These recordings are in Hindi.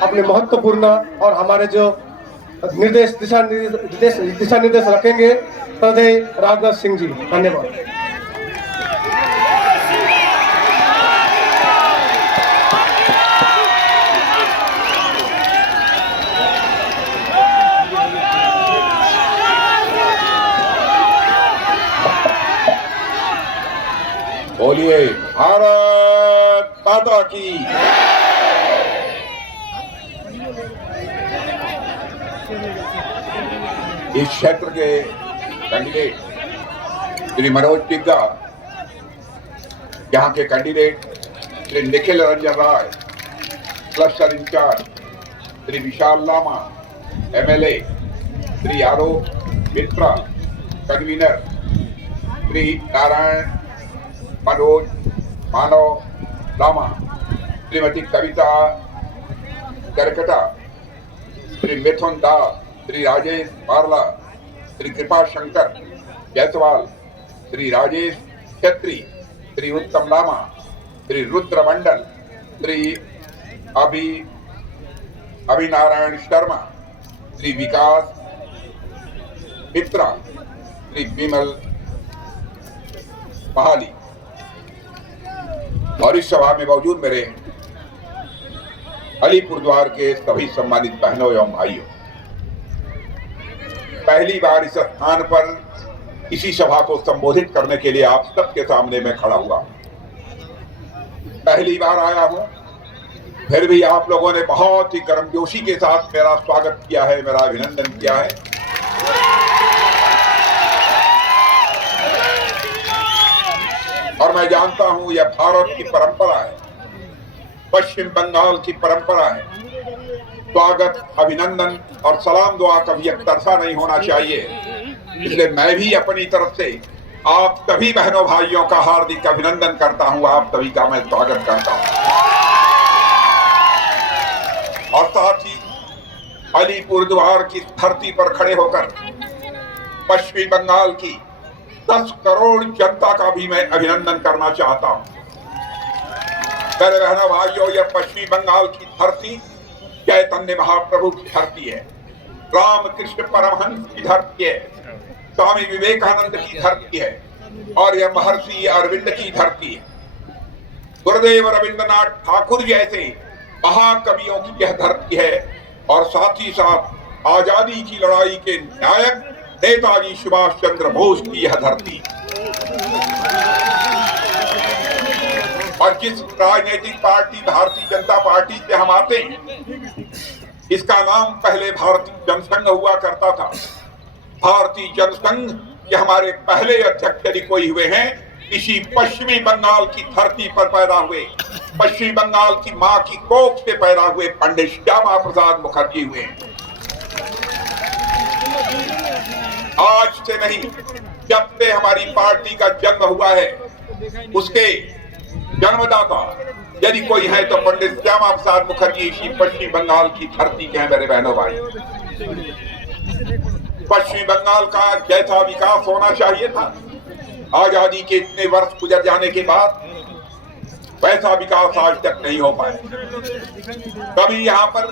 अपने महत्वपूर्ण और हमारे जो दिशा निर्देश रखेंगे तदय राजनाथ सिंह जी। धन्यवाद। बोलिए भारत माता की। इस क्षेत्र के कैंडिडेट श्री मनोज टिग्गा, यहाँ के कैंडिडेट श्री निखिल रंजन राय, cluster in charge Shri Vishal Lama, MLA Shri Alok मित्रा, कन्वीनर श्री नारायण मनोज मानव लामा, श्रीमती कविता करकटा, श्री मिथुन दास, श्री राजेश बारला, श्री कृपा शंकर जायसवाल, श्री राजेश छत्री, श्री उत्तम लामा, श्री रुद्र मंडल, श्री अभिनारायण शर्मा, श्री विकास मित्रा, श्री विमल महाली और इस सभा में मौजूद मेरे अलीपुरद्वार के सभी सम्मानित बहनों एवं भाइयों, पहली बार इस स्थान पर इसी सभा को संबोधित करने के लिए आप सबके सामने मैं खड़ा हुआ। पहली बार आया हूं, फिर भी आप लोगों ने बहुत ही गर्मजोशी के साथ मेरा स्वागत किया है, मेरा अभिनंदन किया है। और मैं जानता हूं यह भारत की परंपरा है, पश्चिम बंगाल की परंपरा है। स्वागत, अभिनंदन और सलाम दुआ कभी एक तरफा नहीं होना चाहिए। इसलिए मैं भी अपनी तरफ से आप सभी बहनों भाइयों का हार्दिक अभिनंदन करता हूं, आप सभी का मैं स्वागत करता हूं। और साथ ही अलीपुरद्वार की धरती पर खड़े होकर पश्चिमी बंगाल की 10 करोड़ जनता का भी मैं अभिनंदन करना चाहता हूं। मेरे बहनों भाइयों, यह पश्चिमी बंगाल की धरती चैतन्य महाप्रभु की धरती है, रामकृष्ण परमहंस की धरती है, स्वामी विवेकानंद की धरती है और यह महर्षि अरविंद की धरती है। गुरुदेव रविंद्रनाथ ठाकुर जैसे महाकवियों की यह धरती है और साथ ही साथ आजादी की लड़ाई के नायक नेताजी सुभाष चंद्र बोस की यह धरती। और जिस राजनीतिक पार्टी भारतीय जनता पार्टी से हम आते हैं, इसका नाम पहले भारतीय जनसंघ हुआ करता था। भारतीय जनसंघ के हमारे पहले अध्यक्ष यदि कोई हुए हैं, इसी पश्चिमी बंगाल की धरती पर पैदा हुए, पश्चिमी बंगाल की मां की कोख से पैदा हुए पंडित श्यामा प्रसाद मुखर्जी हुए। आज से नहीं, जब से हमारी पार्टी का जन्म हुआ है, उसके जन्मदाता यदि कोई है तो पंडित श्यामा प्रसाद मुखर्जी इसी पश्चिमी बंगाल की धरती के हैं। मेरे बहनों भाई, पश्चिमी बंगाल का जैसा विकास होना चाहिए था आजादी के इतने वर्ष गुजर जाने के बाद, वैसा विकास आज तक नहीं हो पाया। कभी यहाँ पर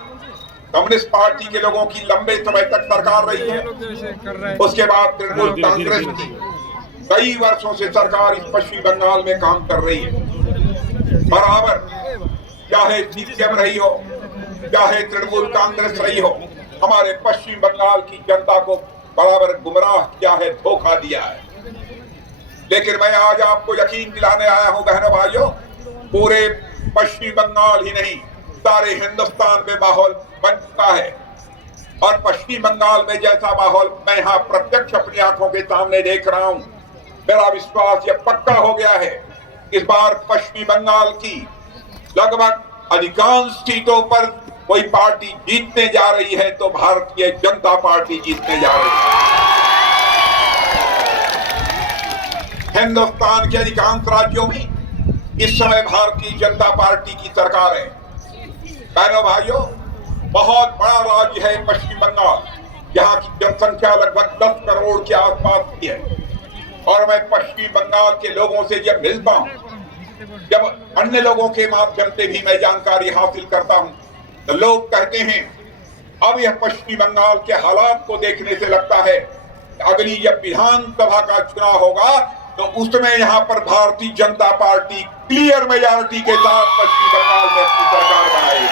कम्युनिस्ट पार्टी के लोगों की लंबे समय तक सरकार रही है, उसके बाद तृणमूल कांग्रेस की कई वर्षों से सरकार इस पश्चिमी बंगाल में काम कर रही है। बराबर, चाहे सीपीएम रही हो, चाहे तृणमूल कांग्रेस रही हो, हमारे पश्चिम बंगाल की जनता को बराबर गुमराह किया है, धोखा दिया है। लेकिन मैं आज आपको यकीन दिलाने आया हूं बहनों भाइयों, पूरे पश्चिमी बंगाल ही नहीं, सारे हिंदुस्तान में माहौल बन चुका है। और पश्चिमी बंगाल में जैसा माहौल मैं यहाँ प्रत्यक्ष अपनी आंखों के सामने देख रहा हूँ, मेरा विश्वास यह पक्का हो गया है, इस बार पश्चिमी बंगाल की लगभग अधिकांश सीटों पर कोई पार्टी जीतने जा रही है तो भारतीय जनता पार्टी जीतने जा रही है। हिंदुस्तान के अधिकांश राज्यों में इस समय भारतीय जनता पार्टी की सरकार है। बहनों भाइयों, बहुत बड़ा राज्य है पश्चिम बंगाल, यहाँ की जनसंख्या लगभग 10 करोड़ के आसपास की है। और मैं पश्चिमी बंगाल के लोगों से जब मिलता हूँ, जब अन्य लोगों के माध्यम से भी मैं जानकारी हासिल करता हूँ, तो लोग कहते हैं अब यह पश्चिमी बंगाल के हालात को देखने से लगता है अगली जब विधानसभा का चुनाव होगा तो उसमें यहां पर Bharatiya Janata party clear majority के साथ पश्चिम बंगाल में अपनी सरकार बनाएगी।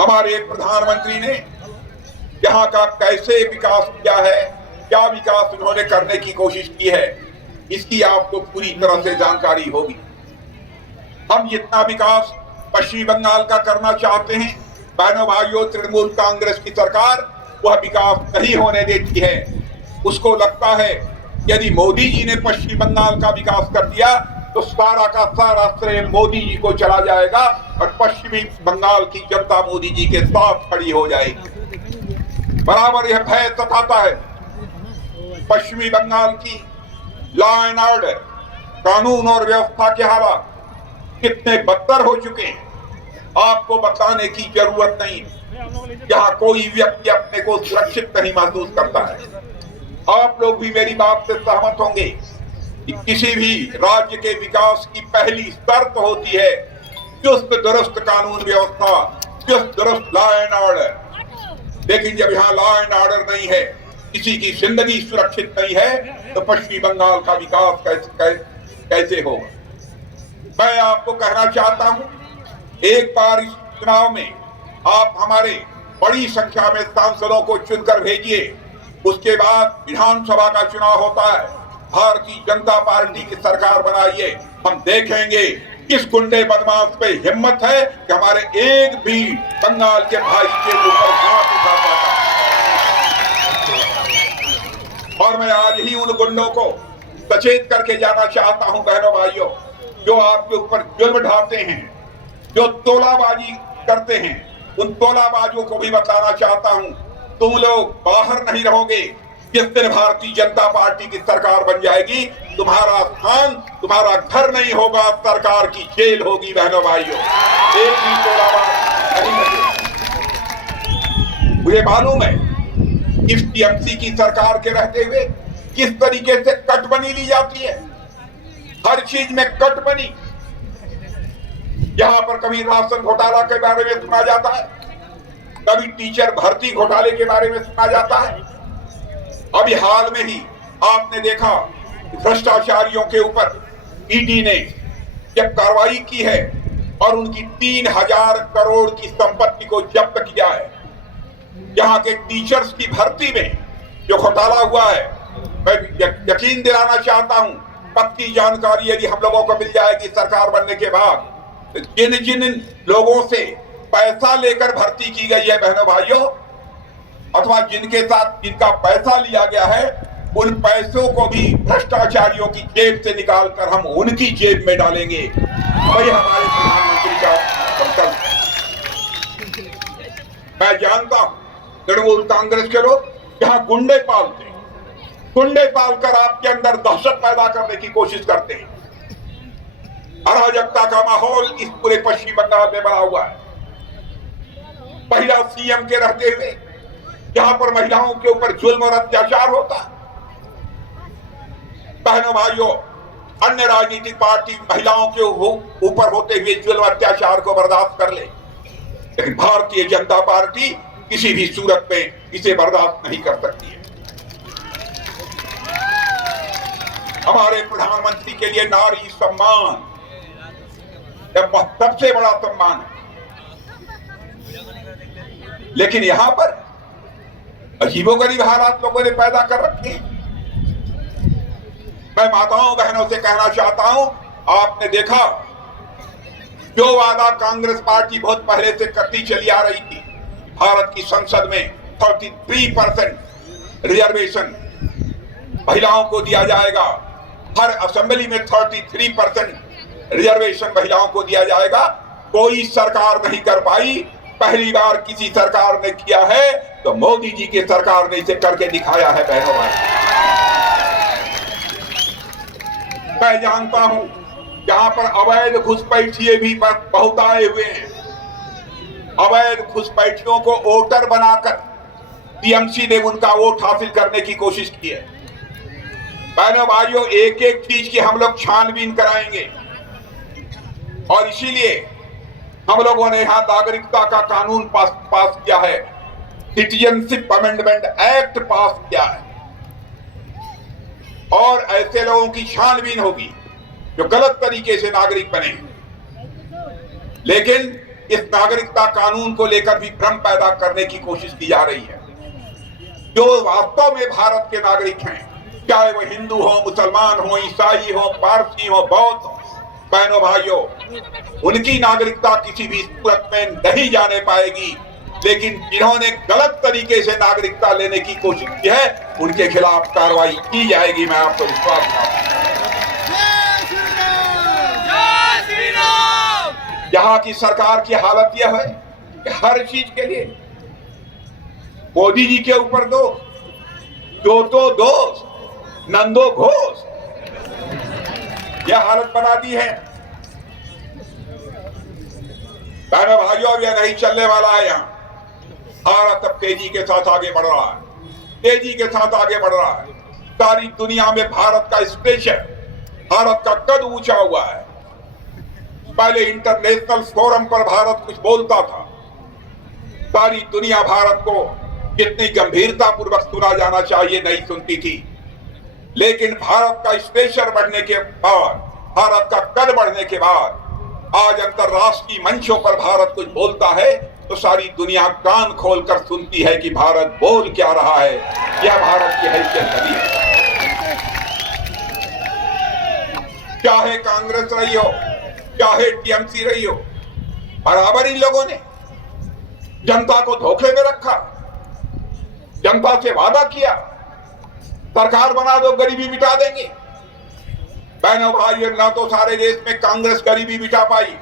हमारे प्रधानमंत्री ने यहां का कैसे विकास किया है, क्या विकास उन्होंने करने की कोशिश की है, इसकी आपको पूरी तरह से जानकारी होगी। हम जितना विकास पश्चिम बंगाल का करना चाहते हैं, बहनों भाइयों, तृणमूल कांग्रेस की सरकार वह विकास नहीं होने देती है। उसको लगता है यदि मोदी जी ने पश्चिम बंगाल का विकास कर दिया तो सारा का सारा श्रेय मोदी जी को चला जाएगा और पश्चिमी बंगाल की जनता मोदी जी के साथ खड़ी हो जाएगी। बराबर यह भय सताता है। पश्चिमी बंगाल की लॉ एंड ऑर्डर, कानून और व्यवस्था के हालात कितने बदतर हो चुके हैं आपको बताने की जरूरत नहीं। यहाँ कोई व्यक्ति अपने को सुरक्षित नहीं महसूस करता है। आप लोग भी मेरी बात से सहमत होंगे कि किसी भी राज्य के विकास की पहली शर्त होती है चुस्त दुरुस्त कानून व्यवस्था, चुस्त दुरुस्त लॉ एंड ऑर्डर। लेकिन जब यहाँ लॉ एंड ऑर्डर नहीं है, किसी की जिंदगी सुरक्षित नहीं है, तो पश्चिम बंगाल का विकास कैसे होगा। मैं आपको कहना चाहता हूं, एक बार इस चुनाव में आप हमारे बड़ी संख्या में सांसदों को चुनकर भेजिए। उसके बाद विधानसभा का चुनाव होता है, भारतीय जनता पार्टी की सरकार बनाइए। हम देखेंगे किस गुंडे बदमाश पे हिम्मत है कि हमारे एक भी बंगाल के भाई के ऊपर हाथ उठा पाता। और मैं आज ही उन गुंडों को सचेत करके जाना चाहता हूं, बहनों भाइयों, जो आपके ऊपर जुल्म ढाते हैं, जो तोलाबाजी करते हैं, उन तोलाबाजों को भी बताना चाहता हूं, तुम लोग बाहर नहीं रहोगे। जिस दिन भारतीय जनता पार्टी की सरकार बन जाएगी, तुम्हारा स्थान, तुम्हारा घर नहीं होगा, सरकार की जेल होगी। बहनों भाइयों, एक भी तोलाबाज नहीं बचेगा। मुझे मालूम है इस टीएमसी की सरकार के रहते हुए किस तरीके से कटबनी ली जाती है। हर चीज में कटबनी। यहां पर कभी राशन घोटाला के बारे में सुना जाता है, कभी टीचर भर्ती घोटाले के बारे में सुना जाता है। अभी हाल में ही आपने देखा भ्रष्टाचारियों के ऊपर ईडी ने जब कार्रवाई की है और उनकी 3000 करोड़ की संपत्ति को जब्त किया है। यहाँ के टीचर्स की भर्ती में जो घोटाला हुआ है, मैं यकीन दिलाना चाहता हूं, पक्की जानकारी यदि हम लोगों को मिल जाएगी सरकार बनने के बाद, जिन जिन लोगों से पैसा लेकर भर्ती की गई है, बहनों भाइयों, अथवा जिनके साथ जिनका पैसा लिया गया है, उन पैसों को भी भ्रष्टाचारियों की जेब से निकालकर हम उनकी जेब में डालेंगे। वही हमारे प्रधानमंत्री का संकल्प है। मैं जानता हूं तृणमूल कांग्रेस के लोग यहाँ गुंडे पालते हैं, गुंडे पालकर आपके अंदर दहशत पैदा करने की कोशिश करते हैं। अराजकता का माहौल इस पूरे पश्चिम बंगाल में बना हुआ है। महिला सीएम के रहते हुए यहां पर महिलाओं के ऊपर जुल्म और अत्याचार होता। बहनों भाइयों, अन्य राजनीतिक पार्टी महिलाओं के ऊपर होते हुए जुल्म अत्याचार को बर्दाश्त कर ले, लेकिन भारतीय जनता पार्टी किसी भी सूरत में इसे बर्दाश्त नहीं कर सकती है। हमारे प्रधानमंत्री के लिए नारी सम्मान सबसे बड़ा सम्मान है, लेकिन यहां पर अजीबोगरीब हालात लोगों ने पैदा कर रखे हैं। मैं माताओं बहनों से कहना चाहता हूं, आपने देखा जो वादा कांग्रेस पार्टी बहुत पहले से करती चली आ रही थी, भारत की संसद में 33% रिजर्वेशन महिलाओं को दिया जाएगा, हर असेंबली में 33% रिजर्वेशन महिलाओं को दिया जाएगा, कोई सरकार नहीं कर पाई। पहली बार किसी सरकार ने किया है तो मोदी जी की सरकार ने इसे करके दिखाया है। बहनों भाई, मैं जानता हूं जहां पर अवैध घुसपैठिए भी बहुत आए हुए हैं। अवैध घुसपैठियों को वोटर बनाकर टीएमसी ने उनका वोट हासिल करने की कोशिश की है। बहनों भाइयों, एक एक चीज की हम लोग छानबीन कराएंगे और इसीलिए हम लोगों ने यहां नागरिकता का कानून पास किया है, सिटीजनशिप अमेंडमेंट एक्ट पास किया है, और ऐसे लोगों की छानबीन होगी जो गलत तरीके से नागरिक बने। लेकिन इस नागरिकता कानून को लेकर भी भ्रम पैदा करने की कोशिश की जा रही है। जो वास्तव में भारत के नागरिक हैं, चाहे वो हिंदू हो, मुसलमान हो, ईसाई हो, पारसी हो, बौद्ध हो, बहनों भाइयों, उनकी नागरिकता किसी भी सूरत में नहीं जाने पाएगी। लेकिन जिन्होंने गलत तरीके से नागरिकता लेने की कोशिश की है, उनके खिलाफ कार्रवाई की जाएगी। मैं आपको विश्वास दिलाता हूं। यहाँ की सरकार की हालत यह है कि हर चीज के लिए मोदी जी के ऊपर दोष, तो दोष, नंदो घोष, यह हालत बना दी है। बहनों भाइयों, अब यह नहीं चलने वाला है। यहाँ भारत अब तेजी के साथ आगे बढ़ रहा है, तेजी के साथ आगे बढ़ रहा है। सारी दुनिया में भारत का स्टेशन, भारत का कद ऊंचा हुआ है। पहले इंटरनेशनल फोरम पर भारत कुछ बोलता था, सारी दुनिया भारत को कितनी गंभीरता पूर्वक सुना जाना चाहिए नहीं सुनती थी। लेकिन भारत का स्टेशन बढ़ने के बाद, भारत का कद बढ़ने के बाद, आज अंतरराष्ट्रीय मंचों पर भारत कुछ बोलता है तो सारी दुनिया कान खोलकर सुनती है कि भारत बोल क्या रहा है। यह भारत की हैसियत बनी है। चाहे कांग्रेस रही हो, चाहे टीएमसी रही हो, बराबर इन लोगों ने जनता को धोखे में रखा, जनता से वादा किया सरकार बना दो, गरीबी मिटा देंगे। बहनों भाइयों, ना तो सारे देश में कांग्रेस गरीबी मिटा पाई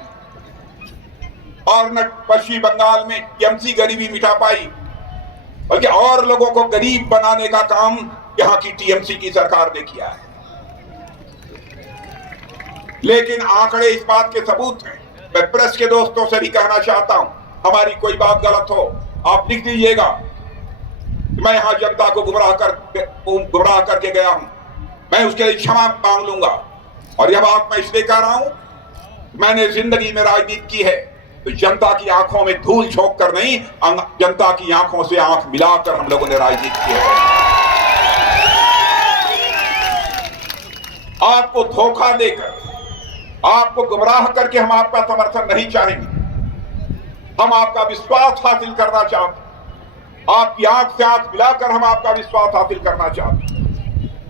और न पश्चिम बंगाल में टीएमसी गरीबी मिटा पाई, बल्कि और लोगों को गरीब बनाने का काम यहां की टीएमसी की सरकार ने किया है। लेकिन आंकड़े इस बात के सबूत हैं। मैं प्रेस के दोस्तों से भी कहना चाहता हूं, हमारी कोई बात गलत हो आप लिख दीजिएगा। मैं यहां जनता को गुमराह करके गया हूं, मैं उसके लिए क्षमा मांग लूंगा। और यह बात मैं इसलिए कह रहा हूं, मैंने जिंदगी में राजनीति की है तो जनता की आंखों में धूल झोंक कर नहीं, जनता की आंखों से आंख मिलाकर हम लोगों ने राजनीति की है। आपको धोखा देकर, आपको गुमराह करके हम आपका समर्थन नहीं चाहेंगे। हम आपका विश्वास हासिल करना चाहते हैं, आपकी आंख से आंख मिलाकर हम आपका विश्वास हासिल करना चाहते हैं।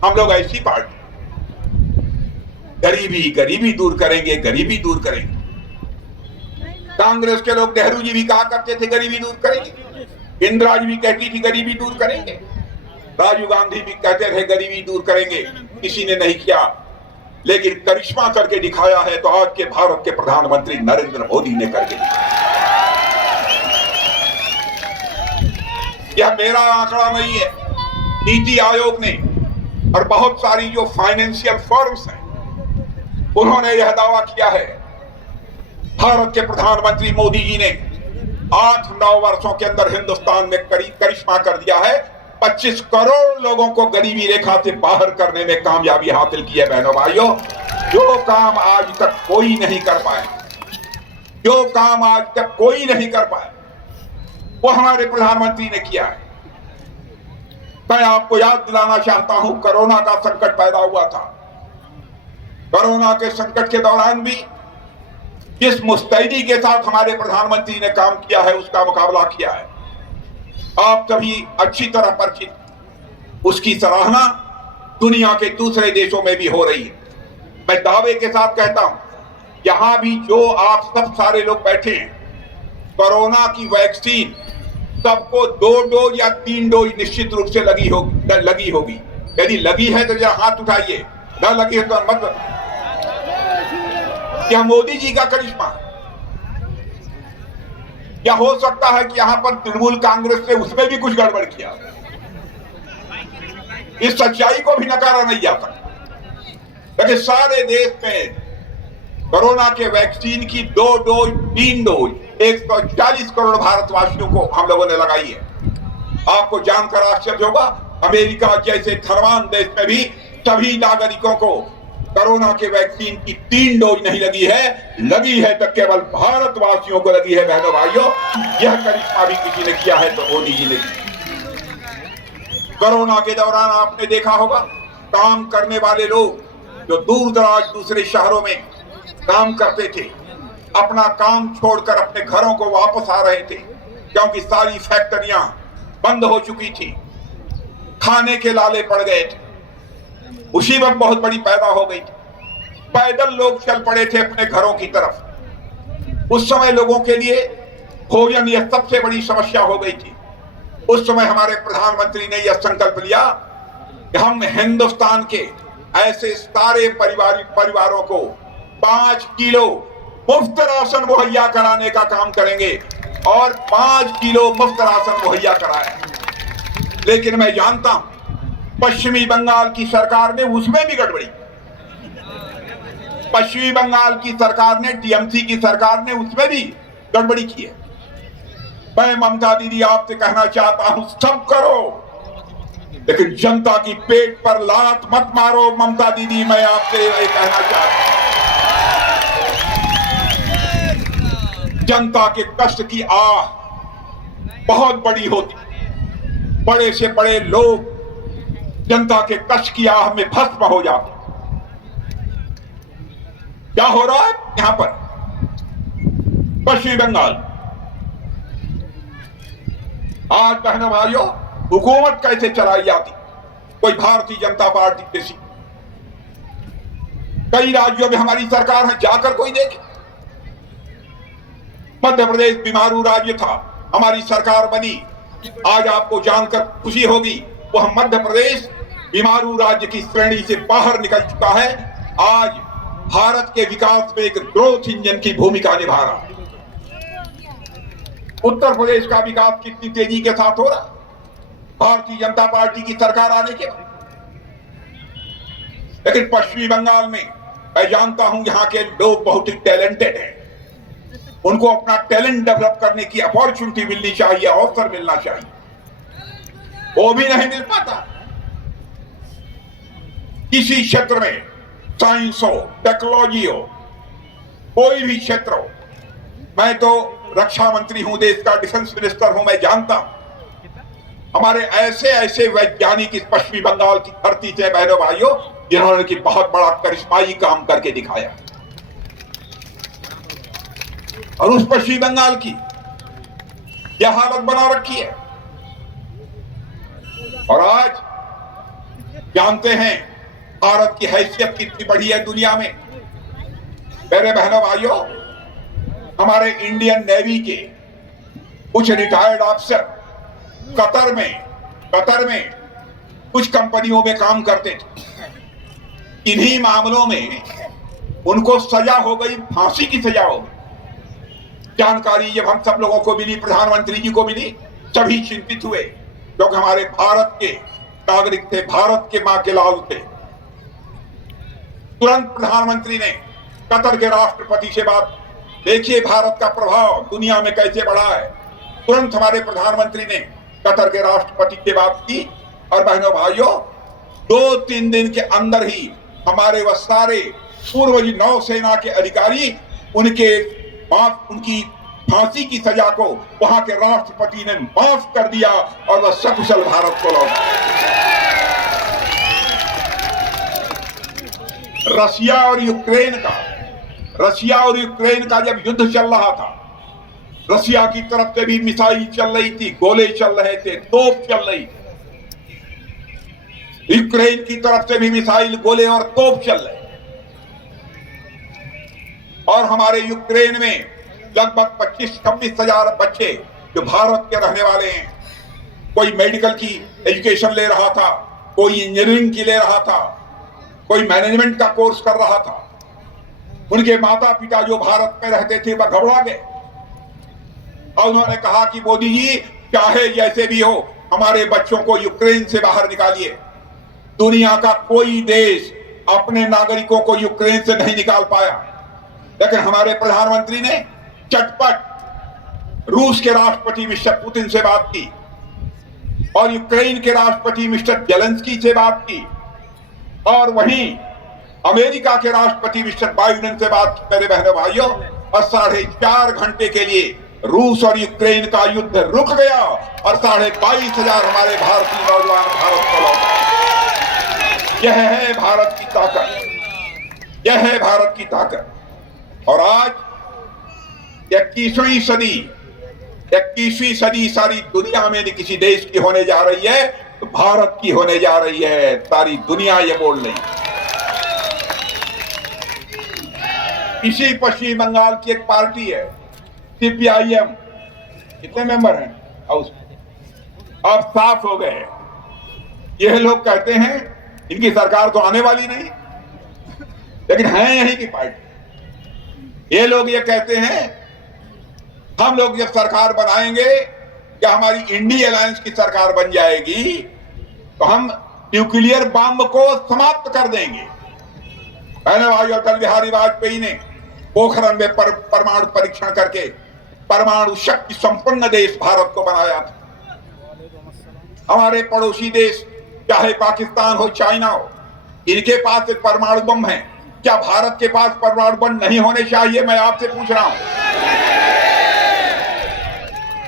हम लोग ऐसी पार्टी, गरीबी दूर करेंगे, गरीबी दूर करेंगे। कांग्रेस के लोग, नेहरू जी भी कहा करते थे गरीबी दूर करेंगे, इंदिरा जी भी कहती थी गरीबी दूर करेंगे, राजीव गांधी भी कहते थे गरीबी दूर करेंगे, किसी ने नहीं किया। लेकिन करिश्मा करके दिखाया है तो आज के भारत के प्रधानमंत्री नरेंद्र मोदी ने करके दिखाया। यह मेरा आंकड़ा नहीं है, नीति आयोग ने और बहुत सारी जो फाइनेंशियल फर्म्स हैं उन्होंने यह दावा किया है। भारत के प्रधानमंत्री मोदी जी ने 8-9 वर्षों के अंदर हिंदुस्तान में करिश्मा कर दिया है। 25 करोड़ लोगों को गरीबी रेखा से बाहर करने में कामयाबी हासिल की है। बहनों भाइयों, जो काम आज तक कोई नहीं कर पाए, जो काम आज तक कोई नहीं कर पाए, वो हमारे प्रधानमंत्री ने किया है। मैं आपको याद दिलाना चाहता हूं, कोरोना का संकट पैदा हुआ था। कोरोना के संकट के दौरान भी जिस मुस्तैदी के साथ हमारे प्रधानमंत्री ने काम किया है, उसका मुकाबला किया है, आप सभी अच्छी तरह परिचित। उसकी सराहना दुनिया के दूसरे देशों में भी हो रही है। मैं दावे के साथ कहता हूं, यहां भी जो आप सब सारे लोग बैठे हैं, कोरोना की वैक्सीन सबको 2 डोज या 3 डोज निश्चित रूप से लगी होगी। यदि लगी है तो जरा हाथ उठाइए, न लगी है तो मत। क्या मोदी जी का करिश्मा? क्या हो सकता है कि यहां पर तृणमूल कांग्रेस ने उसमें भी कुछ गड़बड़ किया? इस सच्चाई को भी नकारा नहीं जा सकता। लेकिन सारे देश में कोरोना के वैक्सीन की 2 डोज 3 डोज 140 करोड़ भारतवासियों को हम लोगों ने लगाई है। आपको जानकर आश्चर्य होगा, अमेरिका जैसे धनवान देश में भी सभी नागरिकों को कोरोना के वैक्सीन की 3 डोज नहीं लगी है तो केवल भारतवासियों को लगी है। बहनों भाइयों, यह करिश्मा भी किसी ने किया है तो मोदी जी ने किया। कोरोना के दौरान आपने देखा होगा, काम करने वाले लोग जो दूर दराज दूसरे शहरों में काम करते थे, अपना काम छोड़कर अपने घरों को वापस आ रहे थे, क्योंकि सारी फैक्ट्रियां बंद हो चुकी थी, खाने के लाले पड़ गए थे, मुसीबत बहुत बड़ी पैदा हो गई थी। पैदल लोग चल पड़े थे अपने घरों की तरफ। उस समय लोगों के लिए भोजन यह सबसे बड़ी समस्या हो गई थी। उस समय हमारे प्रधानमंत्री ने यह संकल्प लिया कि हम हिंदुस्तान के ऐसे सारे परिवारों को 5 किलो मुफ्त राशन मुहैया कराने का काम करेंगे और 5 किलो मुफ्त राशन मुहैया कराया। लेकिन मैं जानता हूं पश्चिमी बंगाल की सरकार ने उसमें भी गड़बड़ी, पश्चिमी बंगाल की सरकार ने, टीएमसी की सरकार ने उसमें भी गड़बड़ी की है। मैं ममता दीदी आपसे कहना चाहता हूं, सब करो लेकिन जनता की पेट पर लात मत मारो। ममता दीदी, मैं आपसे ये कहना चाहता हूं, जनता के कष्ट की आह बहुत बड़ी होती, बड़े से बड़े लोग जनता के कष्ट की आह में भस्म हो जाते। क्या हो रहा है यहां पर पश्चिमी बंगाल? आज बहनों भाइयों, हुकूमत कैसे चलाई जाती, कोई भारतीय जनता पार्टी जैसी। कई राज्यों में हमारी सरकार है, जाकर कोई देखे। मध्य प्रदेश बीमारू राज्य था, हमारी सरकार बनी। आज आपको जानकर खुशी होगी, वह मध्य प्रदेश बीमारू राज्य की श्रेणी से बाहर निकल चुका है। आज भारत के विकास में एक ग्रोथ इंजन की भूमिका निभा रहा है। उत्तर प्रदेश का विकास कितनी तेजी के साथ हो रहा, भारतीय जनता पार्टी की सरकार आने के बाद। लेकिन पश्चिमी बंगाल में मैं जानता हूं यहां के लोग बहुत ही टैलेंटेड हैं, उनको अपना टैलेंट डेवलप करने की अपॉर्चुनिटी मिलनी चाहिए, अवसर मिलना चाहिए, वो भी नहीं मिल पाता। किसी क्षेत्र में, साइंस हो, टेक्नोलॉजी हो, कोई भी क्षेत्र हो, मैं तो रक्षा मंत्री हूं, देश का डिफेंस मिनिस्टर हूं, मैं जानता हूं हमारे ऐसे ऐसे वैज्ञानिक इस पश्चिमी बंगाल की धरती से, बहनों भाइयों, जिन्होंने की बहुत बड़ा करिश्माई काम करके दिखाया। और उस पश्चिमी बंगाल की यह हालत बना रखी है। और आज जानते हैं भारत की हैसियत कितनी बड़ी है दुनिया में। मेरे बहनों भाइयों, हमारे इंडियन नेवी के कुछ रिटायर्ड ऑफिसर कतर में कुछ कंपनियों में काम करते थे। इन्हीं मामलों में उनको सजा हो गई, फांसी की सजा हो गई। जानकारी जब हम सब लोगों को मिली, प्रधानमंत्री जी को मिली, सभी चिंतित हुए, क्योंकि हमारे भारत के नागरिक थे, भारत के मां के लाल थे। तुरंत प्रधानमंत्री ने कतर के राष्ट्रपति से बात, देखिए भारत का प्रभाव दुनिया में कैसे बढ़ा है। तुरंत हमारे प्रधानमंत्री ने कतर के राष्ट्रपति से बात की और बहनों भाइयों, 2-3 दिन के अंदर ही हमारे वह सारे पूर्व नौसेना के अधिकारी उनकी फांसी की सजा को वहां के राष्ट्रपति ने माफ कर दिया और वह सकुशल भारत को लौटा। रशिया और यूक्रेन का जब युद्ध चल रहा था, रशिया की तरफ से भी मिसाइल चल रही थी, गोले चल रहे थे, तोप चल रही थी। यूक्रेन की तरफ से भी मिसाइल, गोले और तोप चल रहे। और हमारे यूक्रेन में लगभग 25-26 हजार बच्चे जो भारत के रहने वाले हैं, कोई मेडिकल की एजुकेशन ले रहा था, कोई इंजीनियरिंग की ले रहा था, कोई मैनेजमेंट का कोर्स कर रहा था। उनके माता पिता जो भारत में रहते थे वह घबरा गए और उन्होंने कहा कि मोदी जी, चाहे जैसे भी हो, हमारे बच्चों को यूक्रेन से बाहर निकालिए। दुनिया का कोई देश अपने नागरिकों को यूक्रेन से नहीं निकाल पाया, लेकिन हमारे प्रधानमंत्री ने चटपट रूस के राष्ट्रपति मिस्टर पुतिन से बात की और यूक्रेन के राष्ट्रपति मिस्टर जेलेंस्की से बात की और वहीं अमेरिका के राष्ट्रपति मिस्टर बाइडेन से बात की मेरे बहनों भाइयों, और 4.5 घंटे के लिए रूस और यूक्रेन का युद्ध रुक गया और 22,500 हमारे भारतीय नौजवान भारत को लौटे। यह है भारत की ताकत, यह है भारत की ताकत। और आज 21वीं सदी सारी दुनिया में नहीं किसी देश की होने जा रही है, तो भारत की होने जा रही है। सारी दुनिया ये बोल रही है। इसी पश्चिम बंगाल की एक पार्टी है CPIM, कितने मेंबर हैं हाउस में? अब साफ हो गए। यह लोग कहते हैं इनकी सरकार तो आने वाली नहीं, लेकिन है यही की पार्टी। ये लोग ये कहते हैं हम लोग जब सरकार बनाएंगे या हमारी इंडी अलायंस की सरकार बन जाएगी तो हम न्यूक्लियर बम को समाप्त कर देंगे। बहनों भाई, अटल बिहारी वाजपेयी ने पोखरण में परमाणु परीक्षण करके परमाणु शक्ति संपन्न देश भारत को बनाया था। हमारे पड़ोसी देश चाहे पाकिस्तान हो चाइना हो, इनके पास एक परमाणु बम है। क्या भारत के पास परमाणु बम नहीं होने चाहिए? मैं आपसे पूछ रहा हूं।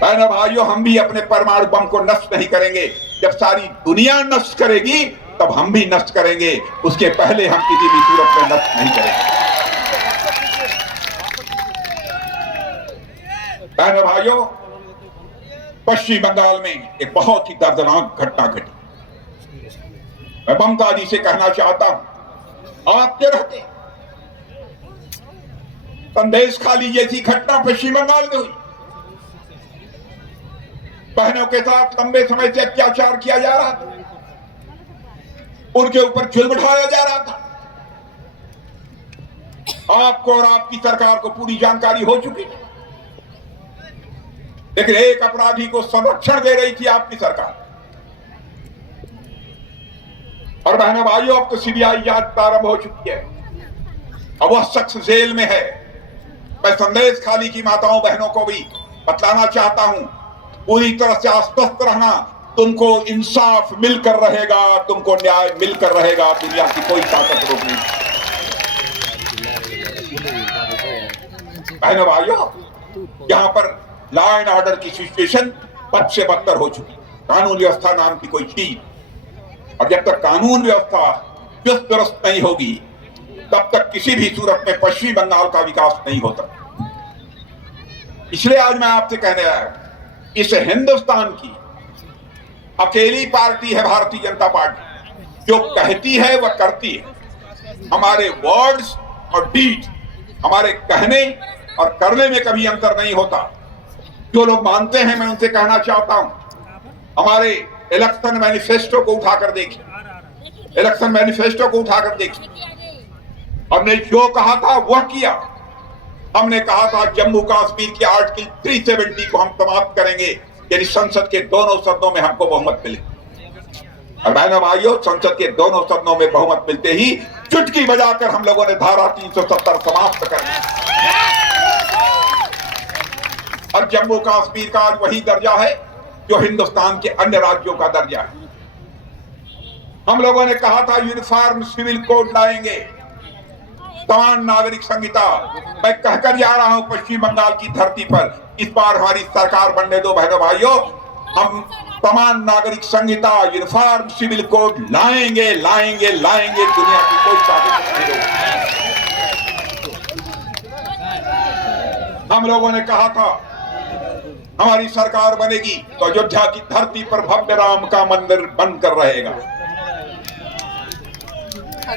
बहनों भाइयों, हम भी अपने परमाणु बम को नष्ट नहीं करेंगे। जब सारी दुनिया नष्ट करेगी तब हम भी नष्ट करेंगे, उसके पहले हम किसी भी सूरत में नष्ट नहीं करेंगे। बहनों भाइयों, पश्चिम बंगाल में एक बहुत ही दर्दनाक घटना घटी। मैं ममता जी से कहना चाहता हूं, आपके रहते संदेश खाली जैसी घटना पश्चिम बंगाल में हुई। बहनों के साथ लंबे समय से अत्याचार किया जा रहा था, उनके ऊपर जुल्म ढाया जा रहा था। आपको और आपकी सरकार को पूरी जानकारी हो चुकी थी, लेकिन एक अपराधी को संरक्षण दे रही थी आपकी सरकार। और बहनों भाइयों, अब तो CBI जांच प्रारंभ हो चुकी है, अब वह शख्स जेल में है। मैं संदेश खाली की माताओं बहनों को भी बतलाना चाहता हूं, पूरी तरह से आश्वस्त रहना, तुमको इंसाफ मिलकर रहेगा, तुमको न्याय मिलकर रहेगा। दुनिया की कोई ताकत रोक नहीं। बहनों भाइयों, यहां पर लॉ एंड ऑर्डर की सिचुएशन बद से बदतर हो चुकी। कानून व्यवस्था नाम की कोई चीज, और जब तक कानून व्यवस्था दुरुस्त नहीं होगी तब तक किसी भी सूरत में पश्चिम बंगाल का विकास नहीं होता। इसलिए आज मैं आपसे कहने आया हूं, इस हिंदुस्तान की अकेली पार्टी है भारतीय जनता पार्टी, जो कहती है वह करती है। हमारे वर्ड्स और डीड, हमारे कहने और करने में कभी अंतर नहीं होता। जो लोग मानते हैं, मैं उनसे कहना चाहता हूं, हमारे इलेक्शन मैनिफेस्टो को उठाकर देखिए, इलेक्शन मैनिफेस्टो को उठाकर देखिए। हमने जो कहा था वह किया। हमने कहा था जम्मू कश्मीर की आर्टिकल 370 को हम समाप्त करेंगे, यानी संसद के दोनों सदनों में हमको बहुमत मिले। और बहनों भाइयों, संसद के दोनों सदनों में बहुमत मिलते ही चुटकी बजाकर हम लोगों ने धारा 370 समाप्त कर दी। और जम्मू कश्मीर का आज वही दर्जा है जो हिंदुस्तान के अन्य राज्यों का दर्जा है। हम लोगों ने कहा था यूनिफॉर्म सिविल कोड लाएंगे, समान नागरिक संहिता। मैं कहकर जा रहा हूं पश्चिम बंगाल की धरती पर, इस बार हमारी सरकार बनने दो बहनों भाइयों, हम समान नागरिक संहिता, यूनिफॉर्म सिविल कोड लाएंगे, लाएंगे, लाएंगे। दुनिया की कोई ताकत नहीं रोक। हम लोगों ने कहा था हमारी सरकार बनेगी तो अयोध्या की धरती पर भव्य राम का मंदिर बनकर रहेगा।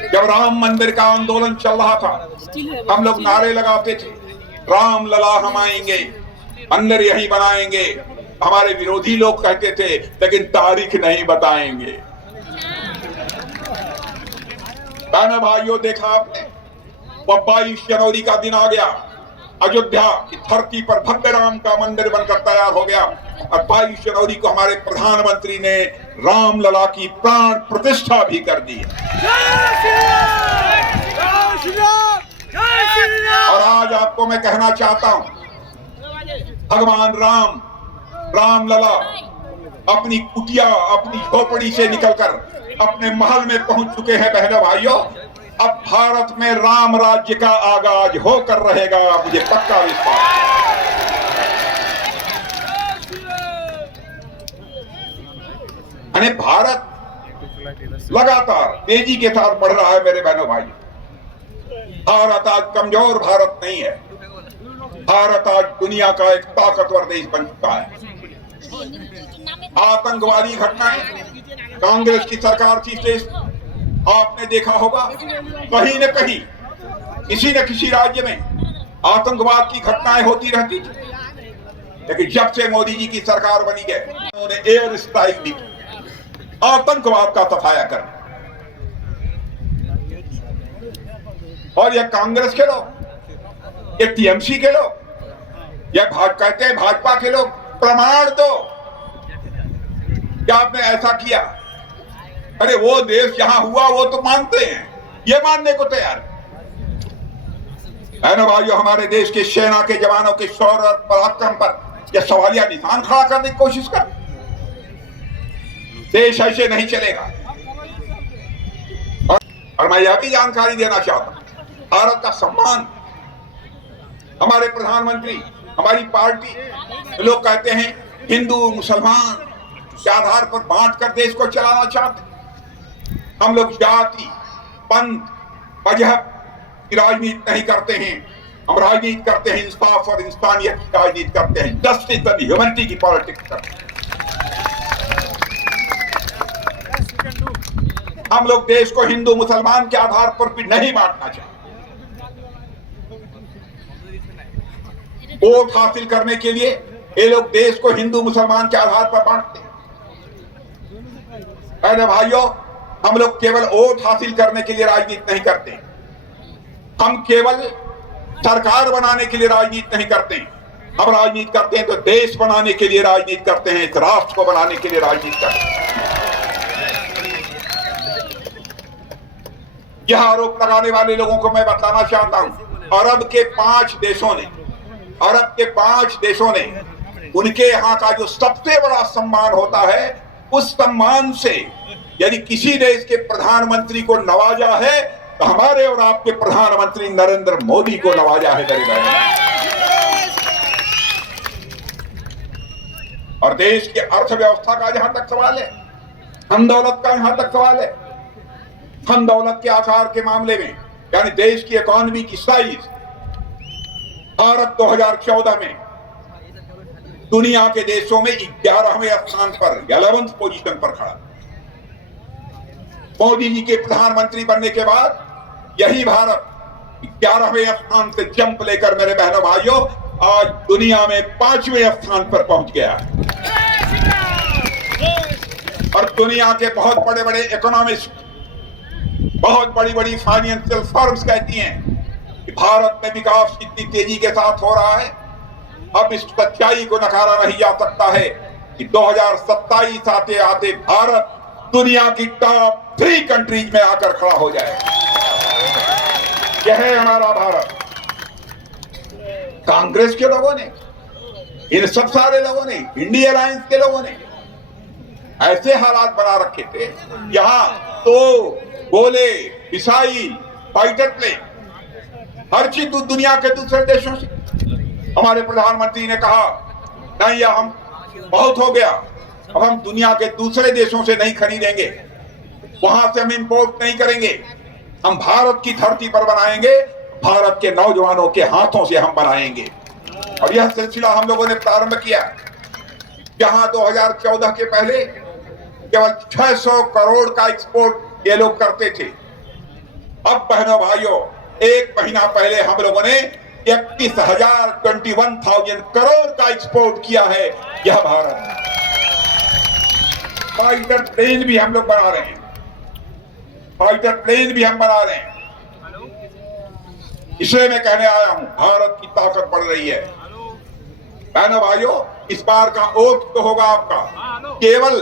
जब राम मंदिर का आंदोलन चल रहा था, हम लोग नारे लगाते थे, राम लला हम आएंगे, मंदिर यहीं बनाएंगे। हमारे विरोधी लोग कहते थे लेकिन तारीख नहीं बताएंगे। बहनों भाइयों, देखा आपने, वह 22 जनवरी का दिन आ गया, अयोध्या की धरती पर भव्य राम का मंदिर बनकर तैयार हो गया। और 22 जनवरी को हमारे प्रधानमंत्री ने राम लला की प्राण प्रतिष्ठा भी कर दी। और आज आपको मैं कहना चाहता हूं, भगवान राम, राम लला अपनी कुटिया, अपनी झोपड़ी से निकलकर अपने महल में पहुंच चुके हैं। बहनों भाइयों, अब भारत में राम राज्य का आगाज होकर रहेगा, मुझे पक्का विश्वास है। यानी भारत लगातार तेजी के साथ बढ़ रहा है मेरे बहनों भाई। भारत आज कमजोर भारत नहीं है, भारत आज दुनिया का एक ताकतवर देश बन चुका है। आतंकवादी घटनाएं कांग्रेस की सरकार थी से आपने देखा होगा, कहीं न कहीं किसी न किसी राज्य में आतंकवाद की घटनाएं होती रहती थी, लेकिन जब से मोदी जी की सरकार बनी है उन्होंने एयर स्ट्राइक भी आतंकवाद का सफाया कर। और यह कांग्रेस के लोग, ये टीएमसी के लोग, यह कहते हैं भाजपा के लोग, प्रमाण दो क्या आपने ऐसा किया। अरे वो देश जहां हुआ वो तो मानते हैं, ये मानने को तैयार है। भाइयों, हमारे देश के सेना के जवानों के शौर्य और पराक्रम पर यह सवालिया निशान खड़ा करने की कोशिश कर। देश ऐसे नहीं चलेगा। और मैं यह भी जानकारी देना चाहता हूं, भारत का सम्मान हमारे प्रधानमंत्री, हमारी पार्टी, लोग कहते हैं हिंदू मुसलमान के आधार पर बांट कर देश को चलाना चाहते। हम लोग जाति, पंथ, मजहब की राजनीति नहीं करते हैं, हम राजनीति करते हैं इंसाफ और इंसानियत की राजनीति करते हैं, जस्टिस एंड ह्यूमैनिटी की पॉलिटिक्स करते हैं। हम लोग देश को हिंदू मुसलमान के आधार पर भी नहीं बांटना चाहते। वोट हासिल करने के लिए ये लोग देश को हिंदू मुसलमान के आधार पर बांटते हैं। अरे भाइयों, हम लोग केवल वोट हासिल करने के लिए राजनीति नहीं करते, हम केवल सरकार बनाने के लिए राजनीति नहीं करते, हम राजनीति करते हैं तो देश बनाने के लिए राजनीति करते हैं, इस राष्ट्र को बनाने के लिए राजनीति करते हैं। यह आरोप लगाने वाले लोगों को मैं बताना चाहता हूं, अरब के 5 देशों ने उनके यहाँ का जो सबसे बड़ा सम्मान होता है, उस सम्मान से यदि किसी देश के प्रधानमंत्री को नवाजा है तो हमारे और आपके प्रधानमंत्री नरेंद्र मोदी को नवाजा है मेरे भाई। और देश की अर्थव्यवस्था का जहां तक सवाल है, धन दौलत का यहां तक सवाल है, धन दौलत के आकार के मामले में, यानी देश की इकोनॉमी की साइज, भारत 2014 में दुनिया के देशों में 11वें स्थान पर, 11th पोजीशन पर खड़ा। मोदी जी के प्रधानमंत्री बनने के बाद यही भारत 11वें स्थान से जंप लेकर मेरे बहनों भाइयों आज दुनिया में 5वें स्थान पर पहुंच गया है। और दुनिया के बहुत बड़े बड़े इकोनॉमिस्ट, बहुत बड़ी बड़ी फाइनेंशियल फर्म्स कहती हैं कि भारत में विकास इतनी तेजी के साथ हो रहा है, अब इस सच्चाई को नकारा नहीं जा सकता है कि 2027 आते आते भारत दुनिया की टॉप 3 कंट्रीज में आकर खड़ा हो जाए। यह है हमारा भारत। कांग्रेस के लोगों ने, इन सब सारे लोगों ने, इंडिया अलायंस के लोगों ने ऐसे हालात बना रखे थे, यहां तो गोले, मिसाइल, फाइटर प्लेन, हर चीज दुनिया के दूसरे देशों से। हमारे प्रधानमंत्री ने कहा नहीं, यह हम बहुत हो गया, अब हम दुनिया के दूसरे देशों से नहीं खरीदेंगे, वहां से हम इंपोर्ट नहीं करेंगे, हम भारत की धरती पर बनाएंगे, भारत के नौजवानों के हाथों से हम बनाएंगे। और यह सिलसिला हम लोगों ने प्रारंभ किया। जहां 2014 के पहले केवल 600 करोड़ का एक्सपोर्ट ये लोग करते थे, अब बहनों भाइयों 1 महीना पहले हम लोगों ने 21,000 करोड़ का एक्सपोर्ट किया है। यह भारत। फाइटर प्लेन भी हम लोग बना रहे हैं, फाइटर प्लेन भी हम बना रहे हैं। इसलिए मैं कहने आया हूं, भारत की ताकत बढ़ रही है। बहनों भाइयों, इस बार का वोट तो होगा आपका, केवल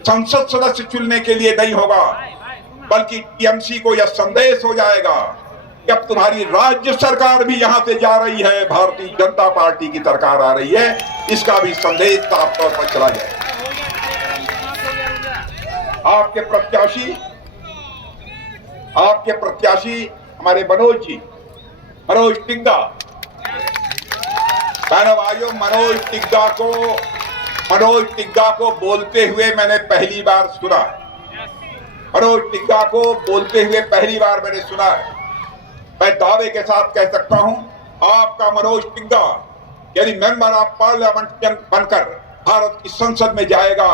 संसद सदस्य चुनने के लिए नहीं होगा, बल्कि टीएमसी को यह संदेश हो जाएगा कि अब तुम्हारी राज्य सरकार भी यहां से जा रही है, भारतीय जनता पार्टी की सरकार आ रही है, इसका भी संदेश साफ तौर पर चला जाए। आपके प्रत्याशी आपके प्रत्याशी हमारे मनोज टिग्गा, बहनों भाइयों, मनोज टिग्गा को बोलते हुए मैंने पहली बार सुना है। मनोज टिग्गा को बोलते हुए पहली बार मैंने सुना है। मैं दावे के साथ कह सकता हूं, आपका मनोज टिग्गा यदि मेंबर ऑफ पार्लियामेंट बनकर भारत की संसद में जाएगा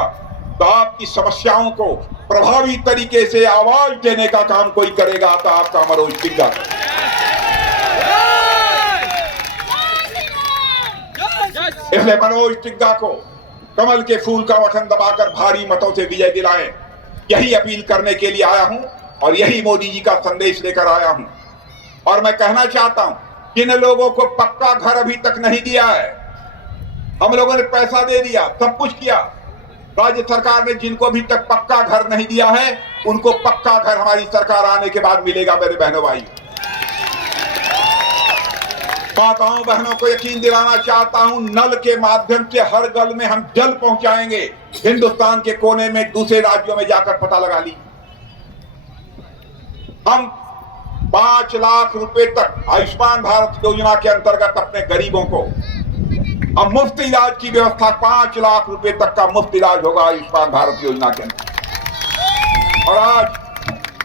तो आपकी समस्याओं को प्रभावी तरीके से आवाज देने का काम कोई करेगा तो आपका मनोज टिग्गा। इसलिए मनोज टिग्गा को कमल के फूल का बटन दबाकर भारी मतों से विजय दिलाएं, यही अपील करने के लिए आया हूं और यही मोदी जी का संदेश लेकर आया हूं। और मैं कहना चाहता हूं, जिन लोगों को पक्का घर अभी तक नहीं दिया है, हम लोगों ने पैसा दे दिया, सब कुछ किया, राज्य सरकार ने जिनको अभी तक पक्का घर नहीं दिया है उनको पक्का घर हमारी सरकार आने के बाद मिलेगा। मेरे बहनों भाई, माताओं बहनों को यकीन दिलाना चाहता हूं, नल के माध्यम से हर घर में हम जल पहुंचाएंगे। हिंदुस्तान के कोने में दूसरे राज्यों में जाकर पता लगा ली। हम 5 लाख रुपए तक आयुष्मान भारत योजना के अंतर्गत अपने गरीबों को हम मुफ्त इलाज की व्यवस्था, 5 लाख रुपए तक का मुफ्त इलाज होगा आयुष्मान भारत योजना के अंतर्गत। और आज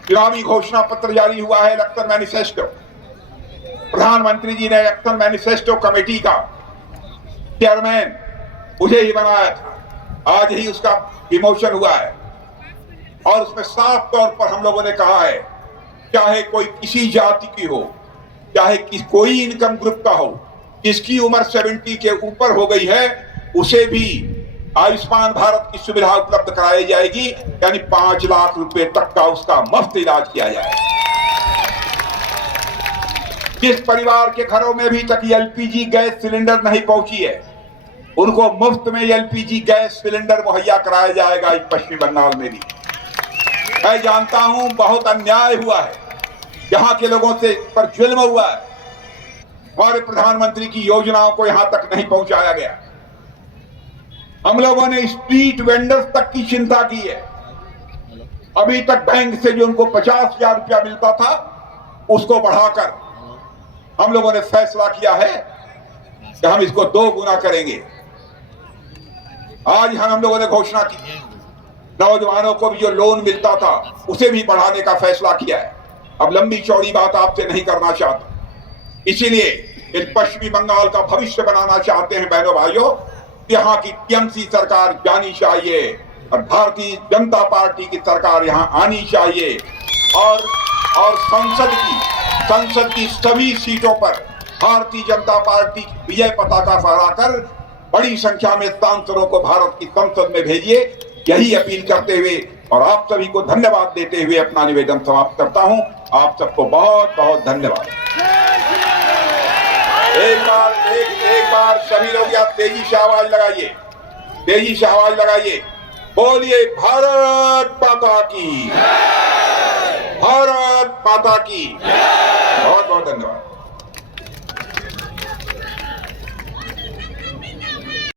चुनावी घोषणा पत्र जारी हुआ है, इलेक्शन मैनिफेस्टो। प्रधानमंत्री जी ने इलेक्शन मैनिफेस्टो कमेटी का चेयरमैन मुझे ही बनाया था, आज ही उसका विमोचन हुआ है। और उसमें साफ तौर पर हम लोगों ने कहा है, चाहे कोई किसी जाति की हो, चाहे कोई इनकम ग्रुप का हो, जिसकी उम्र 70 के ऊपर हो गई है उसे भी आयुष्मान भारत की सुविधा उपलब्ध कराई जाएगी, यानी 5 लाख रुपए तक का उसका मुफ्त इलाज किया जाएगा। जिस परिवार के घरों में अभी तक एलपीजी गैस सिलेंडर नहीं पहुंची है, उनको मुफ्त में एलपीजी गैस सिलेंडर मुहैया कराया जाएगा। इस पश्चिमी बंगाल में भी मैं जानता हूं बहुत अन्याय हुआ है, यहां के लोगों से पर जुल्म हुआ है। हमारे प्रधानमंत्री की योजनाओं को यहां तक नहीं पहुंचाया गया। हम लोगों ने स्ट्रीट वेंडर्स तक की चिंता की है। अभी तक बैंक से जो उनको 50,000 रुपया मिलता था उसको बढ़ाकर हम लोगों ने फैसला किया है कि हम इसको 2 गुना करेंगे। आज हम लोगों ने घोषणा की, नौजवानों को भी जो लोन मिलता था उसे भी बढ़ाने का फैसला किया है। अब लंबी चौड़ी बात आपसे नहीं करना चाहता, इसीलिए इस पश्चिमी बंगाल का भविष्य बनाना चाहते हैं बहनों भाइयों। यहाँ की टीएमसी सरकार जानी चाहिए और भारतीय जनता पार्टी की सरकार यहाँ आनी चाहिए। और संसद की सभी सीटों पर भारतीय जनता पार्टी की विजय पताका फहराकर बड़ी संख्या में सांसदों को भारत की संसद में भेजिए, यही अपील करते हुए और आप सभी को धन्यवाद देते हुए अपना निवेदन समाप्त करता हूं। आप सबको बहुत बहुत धन्यवाद। एक बार सभी लोग यहाँ तेजी से आवाज लगाइए, तेजी से आवाज लगाइए, बोलिए भारत माता की, भारत माता की। बहुत बहुत धन्यवाद।